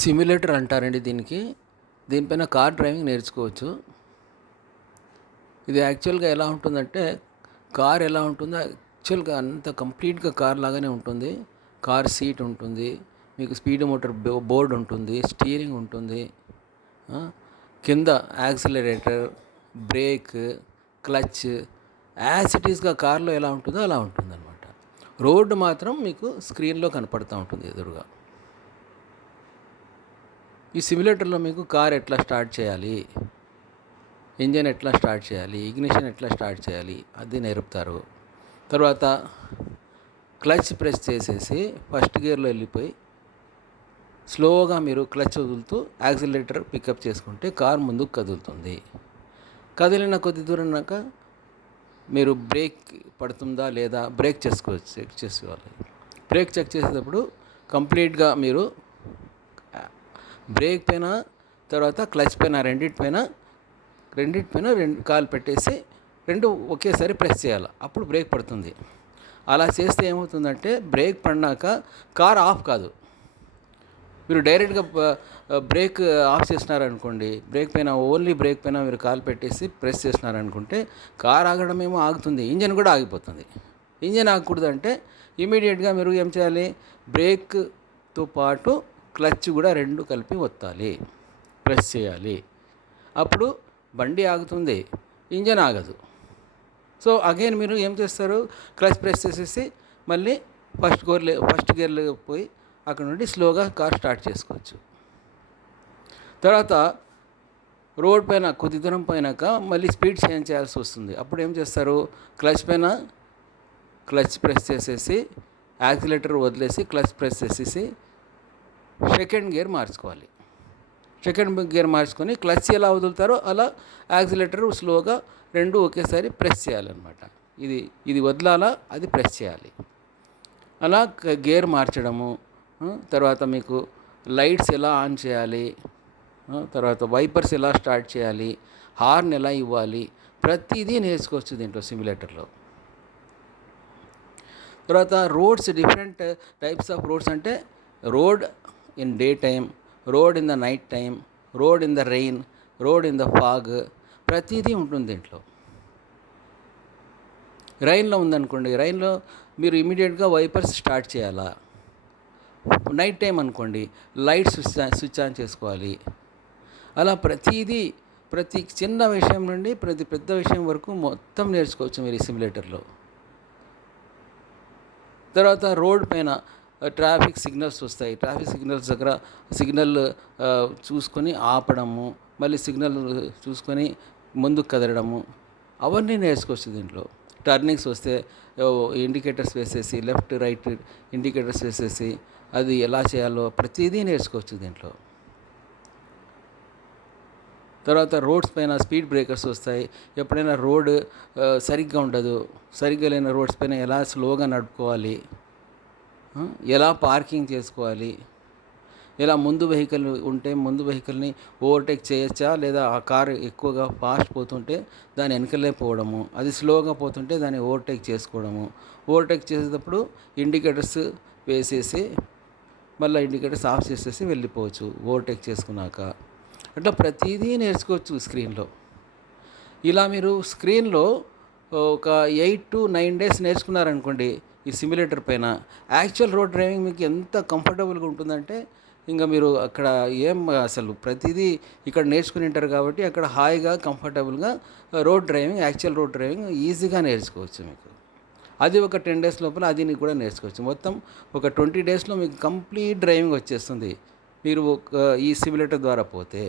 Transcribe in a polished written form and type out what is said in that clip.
Simulator అంటారండి దీనికి. దీనిపైన కార్ డ్రైవింగ్ నేర్చుకోవచ్చు. ఇది యాక్చువల్గా ఎలా ఉంటుందంటే, కార్ ఎలా ఉంటుందో యాక్చువల్గా అంత కంప్లీట్గా కార్ లాగానే ఉంటుంది. కార్ సీట్ ఉంటుంది, మీకు స్పీడ్ మోటార్ బోర్డ్ ఉంటుంది, స్టీరింగ్ ఉంటుంది, కింద accelerator, brake, clutch as it ఈస్గా కార్లో ఎలా ఉంటుందో అలా ఉంటుందన్నమాట. రోడ్డు మాత్రం మీకు స్క్రీన్లో కనపడుతూ ఉంటుంది ఎదురుగా. ఈ సిమ్యులేటర్లో మీకు కార్ ఎట్లా స్టార్ట్ చేయాలి, ఇంజన్ ఎట్లా స్టార్ట్ చేయాలి, ఇగ్నిషన్ ఎట్లా స్టార్ట్ చేయాలి అది నేర్పుతారు. తర్వాత క్లచ్ ప్రెస్ చేసేసి ఫస్ట్ గేర్లో వెళ్ళిపోయి స్లోగా మీరు క్లచ్ వదులుతూ యాక్సిలరేటర్ పికప్ చేసుకుంటే కార్ ముందుకు కదులుతుంది. కదిలిన కొద్ది దూరంనాక మీరు బ్రేక్ పడుతుందా లేదా బ్రేక్ చెక్ చేసుకోవాలి. బ్రేక్ చెక్ చేసేటప్పుడు కంప్లీట్గా మీరు బ్రేక్ పైన తర్వాత క్లచ్ పైన రెండింటిపైన రెండు కాలు పెట్టేసి రెండు ఒకేసారి ప్రెస్ చేయాలి, అప్పుడు బ్రేక్ పడుతుంది. అలా చేస్తే ఏమవుతుందంటే బ్రేక్ పడినాక కార్ ఆఫ్ కాదు. మీరు డైరెక్ట్గా బ్రేక్ ఆఫ్ చేసినారనుకోండి, ఓన్లీ బ్రేక్ పైన మీరు కాలు పెట్టేసి ప్రెస్ చేసినారనుకుంటే కార్ ఆగడమేమో ఆగుతుంది, ఇంజన్ కూడా ఆగిపోతుంది. ఇంజన్ ఆగకూడదంటే ఇమీడియట్గా మీరు ఏం చేయాలి, బ్రేక్తో పాటు క్లచ్ కూడా రెండు కలిపి ఒత్తాలి, ప్రెస్ చేయాలి. అప్పుడు బండి ఆగుతుంది, ఇంజన్ ఆగదు. సో అగైన్ మీరు ఏం చేస్తారు, క్లచ్ ప్రెస్ చేసేసి మళ్ళీ ఫస్ట్ గేర్లో పోయి అక్కడ నుండి స్లోగా కార్ స్టార్ట్ చేసుకోవచ్చు. తర్వాత రోడ్ పైన కొద్ది దూరం పోయినాక మళ్ళీ స్పీడ్ చేంజ్ చేయాల్సి వస్తుంది. అప్పుడు ఏం చేస్తారు, క్లచ్ ప్రెస్ చేసేసి యాక్సిలేటర్ వదిలేసి క్లచ్ ప్రెస్ చేసేసి సెకండ్ గేర్ మార్చుకోవాలి. సెకండ్ గేర్ మార్చుకొని క్లచ్ ఎలా వదులుతారో అలా యాక్సిలేటర్ స్లోగా రెండు ఒకేసారి ప్రెస్ చేయాలన్నమాట. ఇది వదలాలా, అది ప్రెస్ చేయాలి. అలా గేర్ మార్చడము, తర్వాత మీకు లైట్స్ ఎలా ఆన్ చేయాలి, తర్వాత వైపర్స్ ఎలా స్టార్ట్ చేయాలి, హార్న్ ఎలా ఇవ్వాలి, ప్రతిదీ నేర్చుకోవచ్చు దీంట్లో సిమ్యులేటర్లో. తర్వాత roads, different types of roads అంటే road in day time, road in the night time, road in the rain, road in the fog, ప్రతిదీ ఉంటుంది దీంట్లో. రైన్లో ఉందనుకోండి, రైన్లో మీరు ఇమీడియట్గా వైపర్స్ స్టార్ట్ చేయాలా. నైట్ టైం అనుకోండి, లైట్స్ స్విచ్ ఆన్ చేసుకోవాలి. అలా ప్రతి చిన్న విషయం నుండి ప్రతి పెద్ద విషయం వరకు మొత్తం నేర్చుకోవచ్చు మీరు ఈ సిమ్యులేటర్లో. తర్వాత రోడ్ పైన ట్రాఫిక్ సిగ్నల్స్ వస్తాయి. ట్రాఫిక్ సిగ్నల్స్ దగ్గర సిగ్నల్ చూసుకొని ఆపడము, మళ్ళీ సిగ్నల్ చూసుకొని ముందుకు కదలడము, అవన్నీ నేర్చుకోవచ్చు దీంట్లో. టర్నింగ్స్ వస్తే ఇండికేటర్స్ వేసేసి, లెఫ్ట్ రైట్ ఇండికేటర్స్ వేసేసి అది ఎలా చేయాలో ప్రతిదీ నేర్చుకోవచ్చు దీంట్లో. తర్వాత రోడ్స్ పైన స్పీడ్ బ్రేకర్స్ వస్తాయి. ఎప్పుడైనా రోడ్ సరిగ్గా ఉండదు, సరిగ్గా లేని రోడ్స్ పైన ఎలా స్లోగా నడుపుకోవాలి, ఎలా పార్కింగ్ చేసుకోవాలి, ఎలా ముందు వెహికల్ ఉంటే ముందు వెహికల్ని ఓవర్టేక్ చేయొచ్చా, లేదా ఆ కారు ఎక్కువగా ఫాస్ట్ పోతుంటే దాని వెనకలే పోవడము, అది స్లోగా పోతుంటే దాన్ని ఓవర్టేక్ చేసుకోవడము. ఓవర్టేక్ చేసేటప్పుడు ఇండికేటర్స్ వేసేసి మళ్ళీ ఇండికేటర్స్ ఆఫ్ చేసేసి వెళ్ళిపోవచ్చు ఓవర్టేక్ చేసుకున్నాక. అట్లా ప్రతిదీ నేర్చుకోవచ్చు స్క్రీన్లో. ఇలా మీరు స్క్రీన్లో ఒక 8 to 9 days నేర్చుకున్నారనుకోండి ఈ సిమ్యులేటర్ పైన, యాక్చువల్ రోడ్ డ్రైవింగ్ మీకు ఎంత కంఫర్టబుల్గా ఉంటుందంటే ఇంకా మీరు అక్కడ అసలు ప్రతిదీ ఇక్కడ నేర్చుకుని ఉంటారు కాబట్టి అక్కడ హాయిగా కంఫర్టబుల్గా యాక్చువల్ రోడ్ డ్రైవింగ్ ఈజీగా నేర్చుకోవచ్చు మీకు. అది ఒక 10 days లోపల అది కూడా నేర్చుకోవచ్చు. మొత్తం ఒక 20 daysలో మీకు కంప్లీట్ డ్రైవింగ్ వచ్చేస్తుంది మీరు ఈ సిమ్యులేటర్ ద్వారా పోతే.